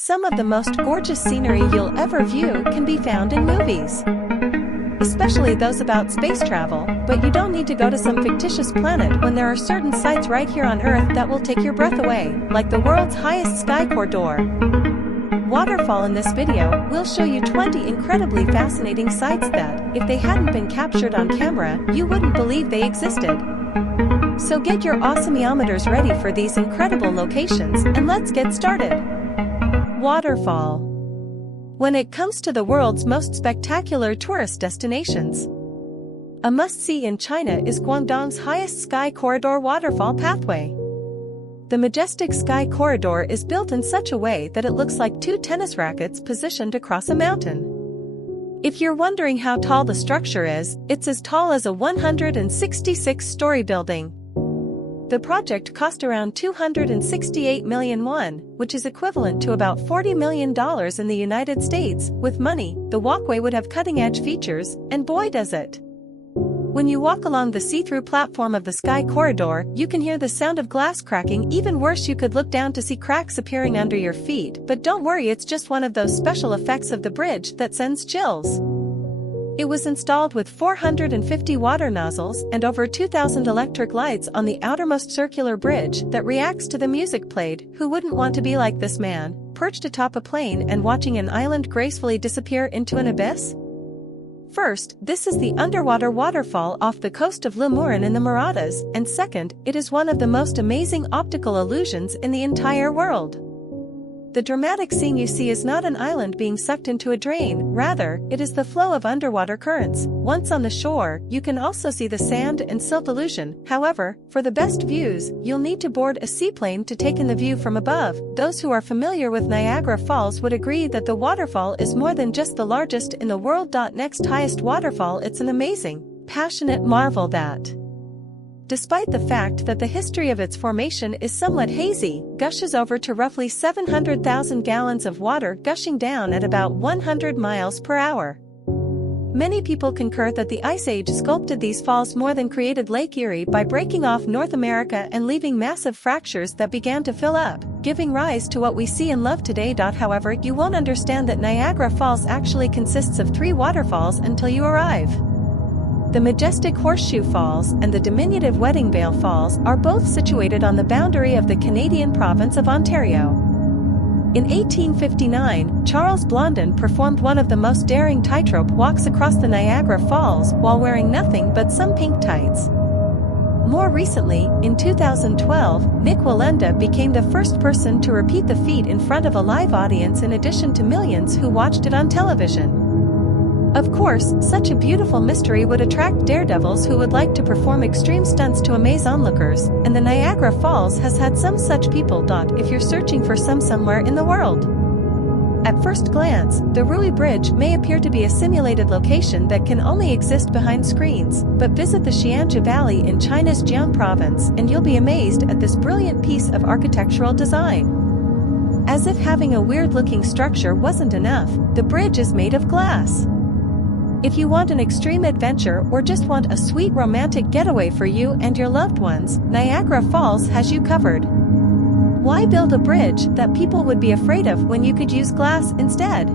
Some of the most gorgeous scenery you'll ever view can be found in movies, especially those about space travel, but you don't need to go to some fictitious planet when there are certain sights right here on Earth that will take your breath away, like the world's highest sky corridor. Waterfall. In this video, we'll show you 20 incredibly fascinating sights that, if they hadn't been captured on camera, you wouldn't believe they existed. So get your awesomeometers ready for these incredible locations, and let's get started. Waterfall. When it comes to the world's most spectacular tourist destinations, a must-see in China is Guangdong's highest sky corridor waterfall pathway. The majestic sky corridor is built in such a way that it looks like two tennis rackets positioned across a mountain. If you're wondering how tall the structure is, it's as tall as a 166-story building. The project cost around 268 million won, which is equivalent to about $40 million in the United States. With money, the walkway would have cutting-edge features, and boy does it. When you walk along the see-through platform of the sky corridor, you can hear the sound of glass cracking. Even worse, you could look down to see cracks appearing under your feet, but don't worry, it's just one of those special effects of the bridge that sends chills. It was installed with 450 water nozzles and over 2,000 electric lights on the outermost circular bridge that reacts to the music played. Who wouldn't want to be like this man, perched atop a plane and watching an island gracefully disappear into an abyss? First, this is the underwater waterfall off the coast of Lemurin in the Marathas, and second, it is one of the most amazing optical illusions in the entire world. The dramatic scene you see is not an island being sucked into a drain, rather, it is the flow of underwater currents. Once on the shore, you can also see the sand and silt illusion. However, for the best views, you'll need to board a seaplane to take in the view from above. Those who are familiar with Niagara Falls would agree that the waterfall is more than just the largest in the world. Next highest waterfall, it's an amazing, passionate marvel that, despite the fact that the history of its formation is somewhat hazy, gushes over to roughly 700,000 gallons of water gushing down at about 100 miles per hour. Many people concur that the Ice Age sculpted these falls more than created Lake Erie by breaking off North America and leaving massive fractures that began to fill up, giving rise to what we see and love today. However, you won't understand that Niagara Falls actually consists of 3 waterfalls until you arrive. The majestic Horseshoe Falls and the diminutive Wedding Vale Falls are both situated on the boundary of the Canadian province of Ontario. In 1859, Charles Blondin performed one of the most daring tightrope walks across the Niagara Falls while wearing nothing but some pink tights. More recently, in 2012, Nick Wallenda became the first person to repeat the feat in front of a live audience in addition to millions who watched it on television. Of course, such a beautiful mystery would attract daredevils who would like to perform extreme stunts to amaze onlookers, and the Niagara Falls has had some such people. If you're searching for some somewhere in the world. At first glance, the Ruyi Bridge may appear to be a simulated location that can only exist behind screens, but visit the Xianzhou Valley in China's Jiang province and you'll be amazed at this brilliant piece of architectural design. As if having a weird-looking structure wasn't enough, the bridge is made of glass. If you want an extreme adventure or just want a sweet romantic getaway for you and your loved ones, Niagara Falls has you covered. Why build a bridge that people would be afraid of when you could use glass instead?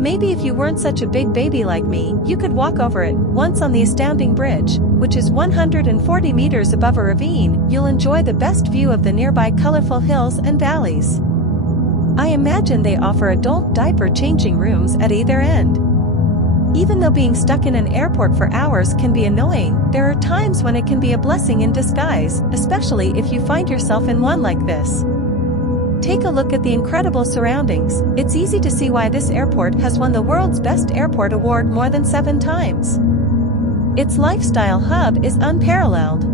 Maybe if you weren't such a big baby like me, you could walk over it. Once on the astounding bridge, which is 140 meters above a ravine, you'll enjoy the best view of the nearby colorful hills and valleys. I imagine they offer adult diaper changing rooms at either end. Even though being stuck in an airport for hours can be annoying, there are times when it can be a blessing in disguise, especially if you find yourself in one like this. Take a look at the incredible surroundings. It's easy to see why this airport has won the world's best airport award more than 7 times. Its lifestyle hub is unparalleled.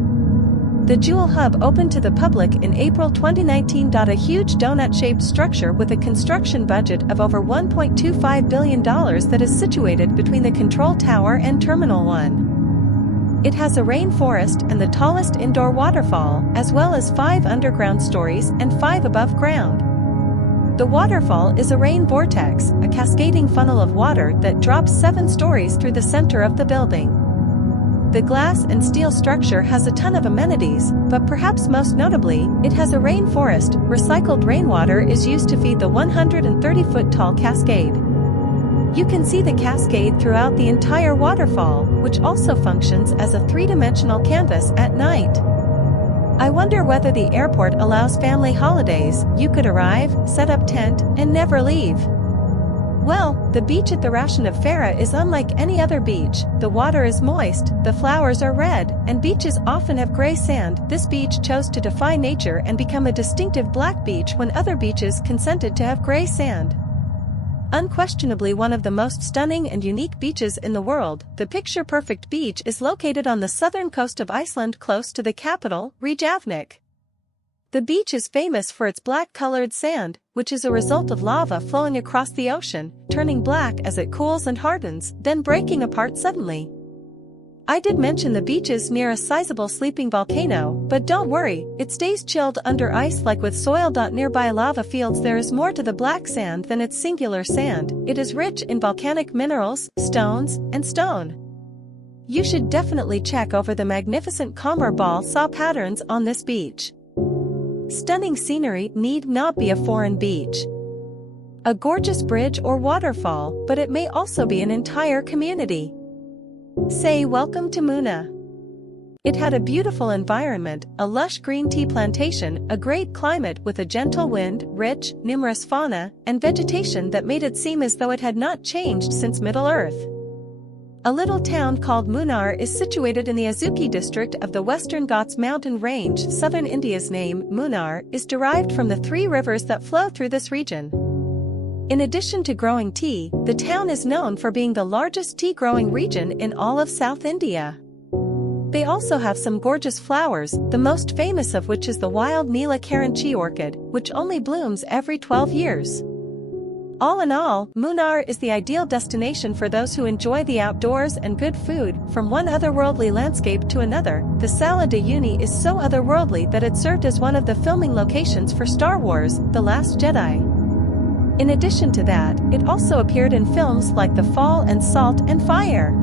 The Jewel Hub opened to the public in April 2019. A huge donut-shaped structure with a construction budget of over $1.25 billion that is situated between the control tower and Terminal 1. It has a rainforest and the tallest indoor waterfall, as well as 5 underground stories and 5 above ground. The waterfall is a rain vortex, a cascading funnel of water that drops 7 stories through the center of the building. The glass and steel structure has a ton of amenities, but perhaps most notably, it has a rainforest. Recycled rainwater is used to feed the 130-foot-tall cascade. You can see the cascade throughout the entire waterfall, which also functions as a three-dimensional canvas at night. I wonder whether the airport allows family holidays. You could arrive, set up tent, and never leave. Well, the beach at the Ration of Farah is unlike any other beach. The water is moist, the flowers are red, and beaches often have gray sand. This beach chose to defy nature and become a distinctive black beach when other beaches consented to have gray sand. Unquestionably one of the most stunning and unique beaches in the world, the picture-perfect beach is located on the southern coast of Iceland close to the capital, Reykjavik. The beach is famous for its black-colored sand, which is a result of lava flowing across the ocean, turning black as it cools and hardens, then breaking apart suddenly. I did mention the beach is near a sizable sleeping volcano, but don't worry, it stays chilled under ice like with soil. Nearby lava fields there is more to the black sand than its singular sand. It is rich in volcanic minerals, stones, and stone. You should definitely check over the magnificent Comber ball saw patterns on this beach. Stunning scenery need not be a foreign beach. A gorgeous bridge or waterfall, but it may also be an entire community. Say welcome to Muna. It had a beautiful environment, a lush green tea plantation, a great climate with a gentle wind, rich, numerous fauna, and vegetation that made it seem as though it had not changed since Middle-earth. A little town called Munnar is situated in the Azuki district of the Western Ghats mountain range. Southern India's name, Munnar, is derived from the three rivers that flow through this region. In addition to growing tea, the town is known for being the largest tea-growing region in all of South India. They also have some gorgeous flowers, the most famous of which is the wild Neela Karanchi orchid, which only blooms every 12 years. All in all, Munnar is the ideal destination for those who enjoy the outdoors and good food. From one otherworldly landscape to another, the Sala de Uyuni is so otherworldly that it served as one of the filming locations for Star Wars: The Last Jedi. In addition to that, it also appeared in films like The Fall and Salt and Fire.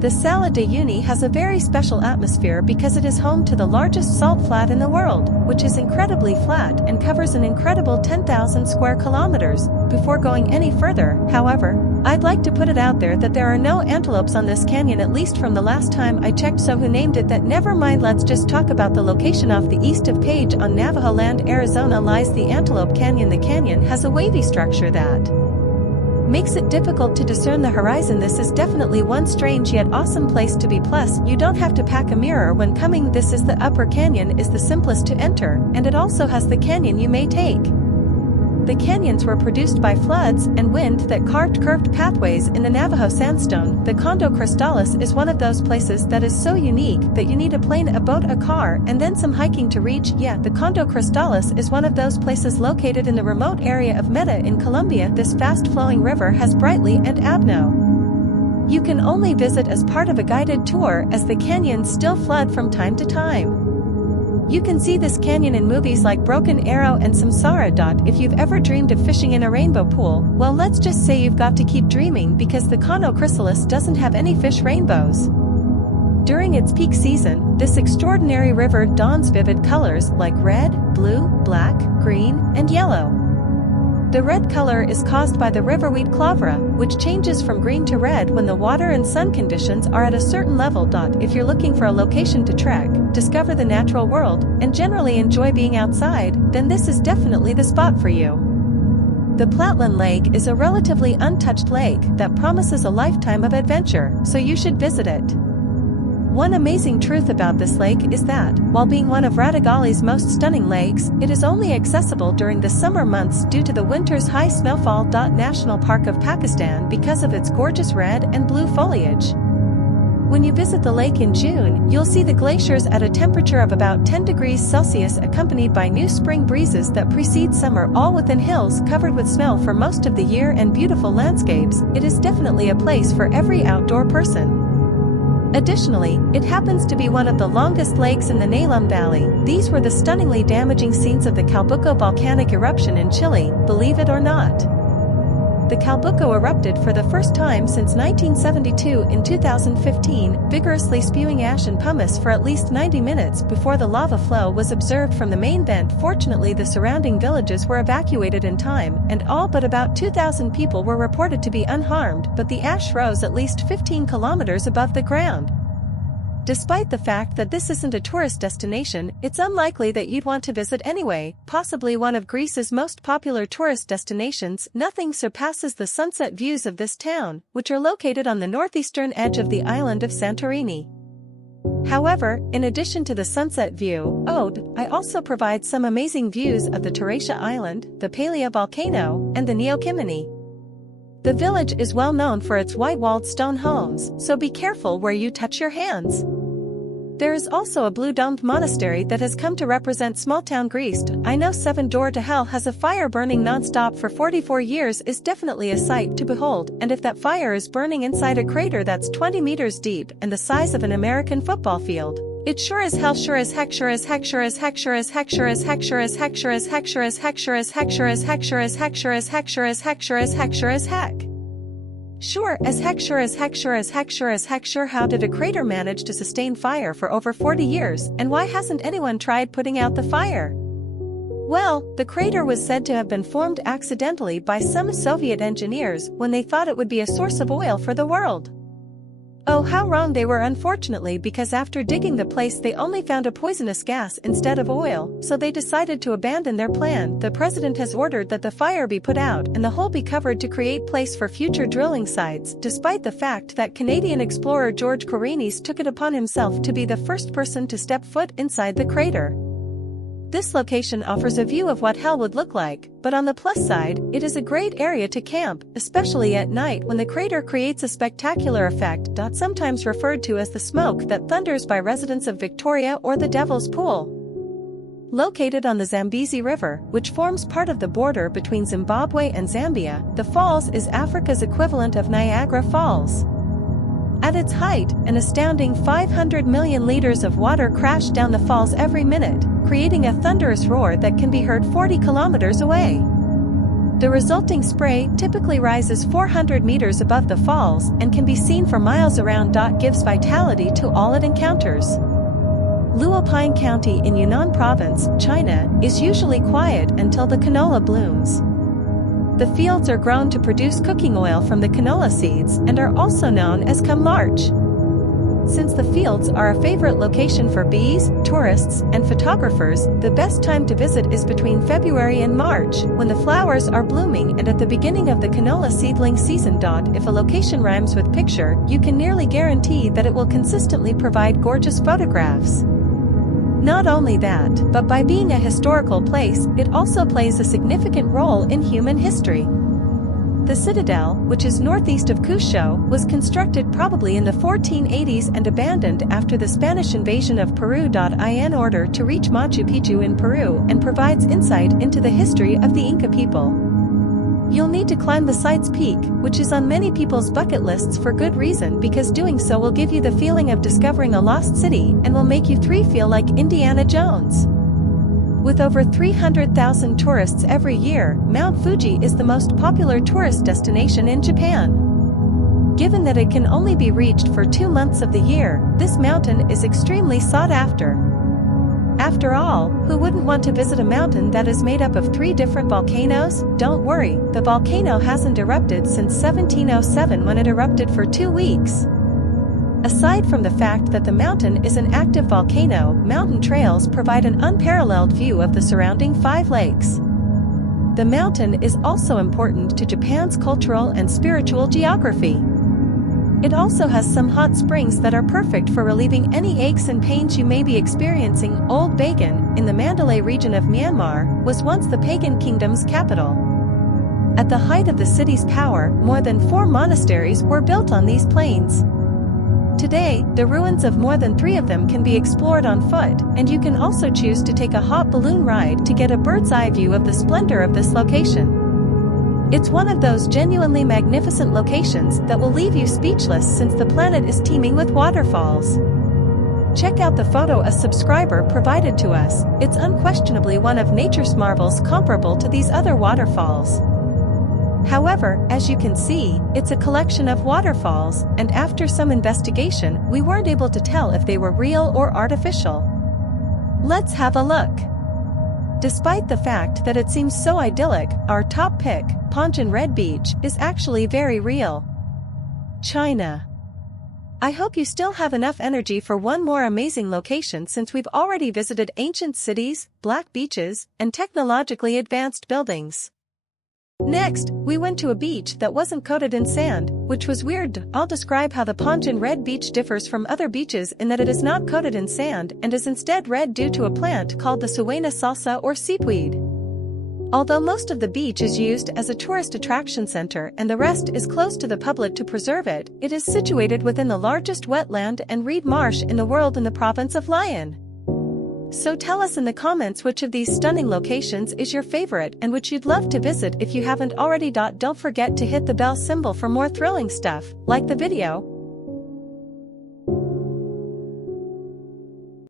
The Sala de Uyuni has a very special atmosphere because it is home to the largest salt flat in the world, which is incredibly flat and covers an incredible 10,000 square kilometers. Before going any further, however, I'd like to put it out there that there are no antelopes on this canyon, at least from the last time I checked. So who named it that? Never mind, let's just talk about the location. Off the east of Page on Navajo land, Arizona lies the Antelope Canyon. The canyon has a wavy structure that makes it difficult to discern the horizon. This is definitely one strange yet awesome place to be. Plus, you don't have to pack a mirror when coming. This is the Upper Canyon, is the simplest to enter, and it also has the canyon you may take. The canyons were produced by floods and wind that carved curved pathways in the Navajo sandstone. The Condo Cristalis is one of those places that is so unique that you need a plane, a boat, a car, and then some hiking to reach. Yeah, the Condo Cristalis is one of those places located in the remote area of Meta in Colombia. This fast-flowing river has Brightly and Abno. You can only visit as part of a guided tour, as the canyons still flood from time to time. You can see this canyon in movies like Broken Arrow and Samsara. If you've ever dreamed of fishing in a rainbow pool, well, let's just say you've got to keep dreaming, because the Cono Chrysalis doesn't have any fish rainbows. During its peak season, this extraordinary river dons vivid colors like red, blue, black, green, and yellow. The red color is caused by the riverweed clovera, which changes from green to red when the water and sun conditions are at a certain level. If you're looking for a location to trek, discover the natural world, and generally enjoy being outside, then this is definitely the spot for you. The Platland Lake is a relatively untouched lake that promises a lifetime of adventure, so you should visit it. One amazing truth about this lake is that, while being one of Radagali's most stunning lakes, it is only accessible during the summer months due to the winter's high snowfall. National Park of Pakistan, because of its gorgeous red and blue foliage. When you visit the lake in June, you'll see the glaciers at a temperature of about 10 degrees Celsius, accompanied by new spring breezes that precede summer, all within hills covered with snow for most of the year and beautiful landscapes. It is definitely a place for every outdoor person. Additionally, it happens to be one of the longest lakes in the Nalum Valley. These were the stunningly damaging scenes of the Calbuco volcanic eruption in Chile, believe it or not. the Calbuco erupted for the first time since 1972 in 2015, vigorously spewing ash and pumice for at least 90 minutes before the lava flow was observed from the main vent. Fortunately, the surrounding villages were evacuated in time, and all but about 2,000 people were reported to be unharmed, but the ash rose at least 15 kilometers above the ground. Despite the fact that this isn't a tourist destination, it's unlikely that you'd want to visit anyway. Possibly one of Greece's most popular tourist destinations, nothing surpasses the sunset views of this town, which are located on the northeastern edge of the island of Santorini. However, in addition to the sunset view, I also provide some amazing views of the Teracia Island, the Palea volcano, and the Neokimene. The village is well known for its white-walled stone homes, so be careful where you touch your hands. There is also a blue-domed monastery that has come to represent small-town Greece. I know 7 Door to Hell has a fire burning non-stop for 44 years is definitely a sight to behold, and if that fire is burning inside a crater that's 20 meters deep and the size of an American football field, it sure as hell sure as heck sure as heck sure as heck sure as heck sure as heck sure as heck sure as heck sure as heck sure as heck sure as heck sure as heck sure as heck sure as heck sure as heck sure as heck sure as heck sure as heck sure as heck sure as heck sure. How did a crater manage to sustain fire for over 40 years, and why hasn't anyone tried putting out the fire? Well, the crater was said to have been formed accidentally by some Soviet engineers when they thought it would be a source of oil for the world. Oh, how wrong they were, unfortunately, because after digging the place they only found a poisonous gas instead of oil, so they decided to abandon their plan. The president has ordered that the fire be put out and the hole be covered to create place for future drilling sites, despite the fact that Canadian explorer George Corinis took it upon himself to be the first person to step foot inside the crater. This location offers a view of what hell would look like, but on the plus side, it is a great area to camp, especially at night when the crater creates a spectacular effect, sometimes referred to as the smoke that thunders by residents of Victoria or the Devil's Pool. Located on the Zambezi River, which forms part of the border between Zimbabwe and Zambia, the falls is Africa's equivalent of Niagara Falls. At its height, an astounding 500 million liters of water crash down the falls every minute, creating a thunderous roar that can be heard 40 kilometers away. The resulting spray typically rises 400 meters above the falls and can be seen for miles around. Gives vitality to all it encounters. Luopine County in Yunnan Province, China, is usually quiet until the canola blooms. The fields are grown to produce cooking oil from the canola seeds and are also known as come March. Since the fields are a favorite location for bees, tourists, and photographers, the best time to visit is between February and March, when the flowers are blooming, and at the beginning of the canola seedling season. If a location rhymes with picture, you can nearly guarantee that it will consistently provide gorgeous photographs. Not only that, but by being a historical place, it also plays a significant role in human history. The citadel, which is northeast of Cusco, was constructed probably in the 1480s and abandoned after the Spanish invasion of Peru. In order to reach Machu Picchu in Peru, and provides insight into the history of the Inca people. You'll need to climb the site's peak, which is on many people's bucket lists for good reason, because doing so will give you the feeling of discovering a lost city and will make you feel like Indiana Jones. With over 300,000 tourists every year, Mount Fuji is the most popular tourist destination in Japan. Given that it can only be reached for 2 months of the year, this mountain is extremely sought after. After all, who wouldn't want to visit a mountain that is made up of 3 different volcanoes? Don't worry, the volcano hasn't erupted since 1707 when it erupted for 2 weeks. Aside from the fact that the mountain is an active volcano, mountain trails provide an unparalleled view of the surrounding 5 lakes. The mountain is also important to Japan's cultural and spiritual geography. It also has some hot springs that are perfect for relieving any aches and pains you may be experiencing. Old Bagan, in the Mandalay region of Myanmar, was once the pagan kingdom's capital. At the height of the city's power, more than 4 monasteries were built on these plains. Today, the ruins of more than 3 of them can be explored on foot, and you can also choose to take a hot balloon ride to get a bird's-eye view of the splendor of this location. It's one of those genuinely magnificent locations that will leave you speechless, since the planet is teeming with waterfalls. Check out the photo a subscriber provided to us. It's unquestionably one of nature's marvels, comparable to these other waterfalls. However, as you can see, it's a collection of waterfalls, and after some investigation, we weren't able to tell if they were real or artificial. Let's have a look. Despite the fact that it seems so idyllic, our top pick, Panjin Red Beach, is actually very real. China. I hope you still have enough energy for one more amazing location since we've already visited ancient cities, black beaches, and technologically advanced buildings. Next, we went to a beach that wasn't coated in sand, which was weird. I'll describe how the Panjin Red Beach differs from other beaches in that it is not coated in sand and is instead red due to a plant called the Suena salsa or seepweed. Although most of the beach is used as a tourist attraction center and the rest is closed to the public to preserve it, it is situated within the largest wetland and reed marsh in the world in the province of Lyon. So tell us in the comments which of these stunning locations is your favorite and which you'd love to visit if you haven't already. Don't forget to hit the bell symbol for more thrilling stuff, like the video,